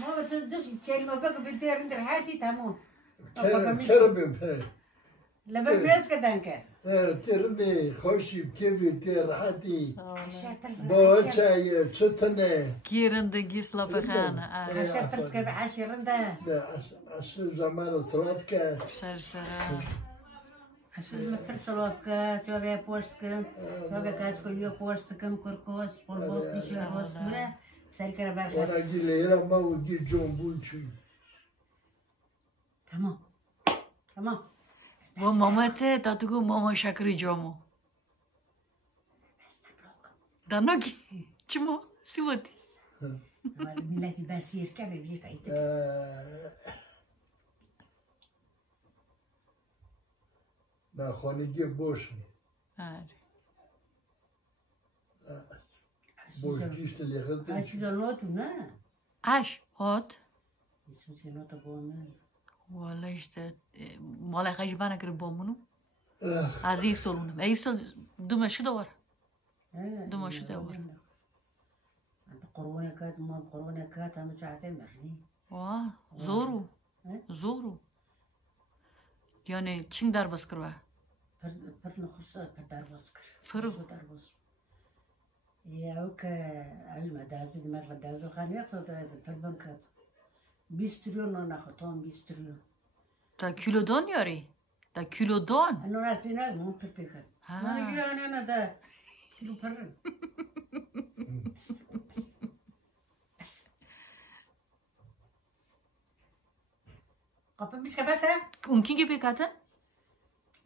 ما بتدوش كلمة بقى بدير ندير حياتي تمام کرم پر لما بس كدانك ترنی خوشی کیفی تیر راحتی با چای چتنه گیرندگی سلافخانه عشان فرسك بعشر رنده عشان زمان صلاة که سرسره عشان ما فرسلوك توبي بوستكم توبي كاسكو يو بوستكم كركوس بالبوت ديشو روسنا سركر برخه وانا گیلیرم ما و گی جنبون چی تمام تمام و مامته تا تو ماما شکری جامو دانوکی چمو سیوتی ملاتي باسير كابي بيجي بعيد نه خانگی باش باش جیست لیخت عايش زلوتو نا اش هات يسوسي نوتا بونا والله işte mala kaç bana kırıp bombunu aziz solunum eysol dumaşı da var dumaşı da var قرونة كات ما قرونة كات هم ساعتين مرني vah zoru zoru yani çin darbas kırva فرد نخص بدار بسكر فرو بدار بسكر يا وك علم دازد ما دازد خانية خد فربان كات بيستريون أنا خطون بيستريون ta kilodon yari ta kilodon أنا راتينا مو بيربيكات ما نقول أنا ده كيلو فرن قبل مش كبسة unkin gibi kadın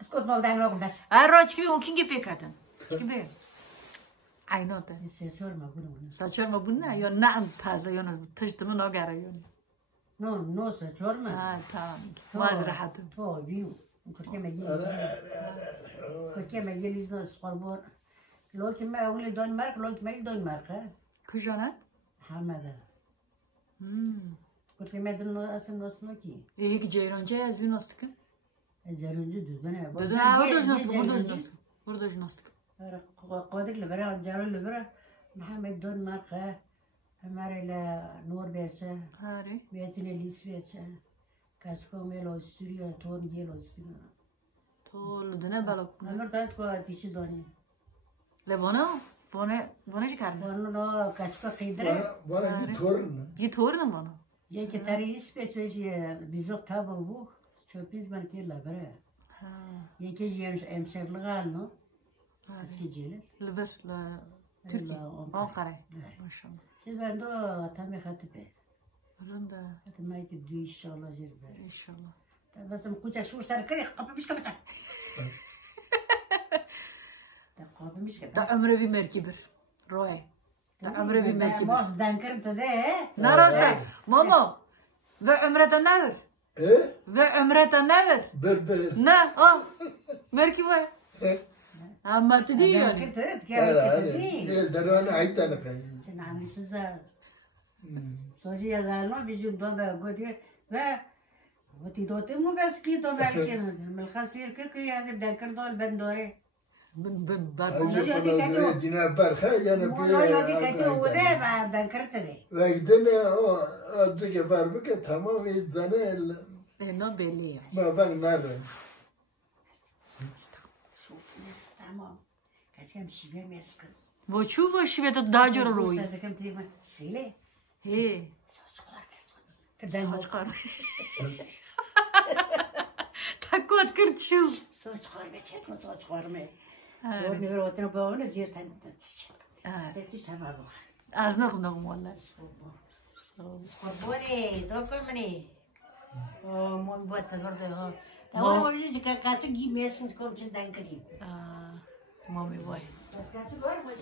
اسكت ما بدي أقول بس arroç gibi unkin gibi kadın gibi aynı o da السيسور ما بقوله saçar mı bu ne ya naam taze ya tıştımın o gara ya نو سيسور ما ha tamam vaz rahatım تو بينو كل ما يجلس ناس قربان لو كما أقول دون مارك لو كما دون مارك kujana حماده كل كما دون أصل ناس لكي iyi ki ceyranca yazıyor nasıl ki الجارونجي دودنا dedin ha orada nasıl burada nasıl قادك لبرا جارون لبرا محمد دون مارك हमारे ला नूर बेचा hari बेचने लिस बेचा कास्को में लो स्टूडियो थोन ये लो studio tol dene balok हमर तात को आतिशी दोनी le bana çıkardı वन लो कास्को किधर وانا گی تورن git orada bana ये कि तारी इस पे चोइस ये बिजोक था वो चोपिस बन के लबरा ha ये कि ये एमसर लगा नो इसकी jail liver la Türkiye Ankara maşallah سيبان دو تامي خاتبه rında حتى ما يكدو إن شاء الله جربه inşallah بس مكوتا شو صار كري قبل مش كبتا قبل مش كبتا da ömre bir merkibir roy da ömre bir merkibir ما دانكرت ده narasta momo ve ömreten ne ver ايه ve ömreten ne ver بر بر ne o merkibe ama dedi yani دانكرت هلا كده ليه درانا عيتنا كان نعم سيزا سوجي يا زالما بيجي دوما قدي و وتي دوتي مو بس كي دوما كي من الخاسير كي هذا دانكر دول بندوري ben اجي جنا برخه انا مو لا يودي كتو وده بعد دانكرت ده وقتنا ادك بربك تمام يتزنل ne belli ya ما بان نادر تمام كاتم شبيه مسكن bu şivede daha jor roy كم تيما سيلي he كدان saçkar takot kırçu صوت خربت ما صوت خرمه ورني بروتنا باونا جيرتن تتش تمام az nakım vallahi قربوني دوكل مني مون بوت برضه ها تمام ما بيجي كاتو جي ميسن كوم تشدان كريم mami vay كاتو غير ما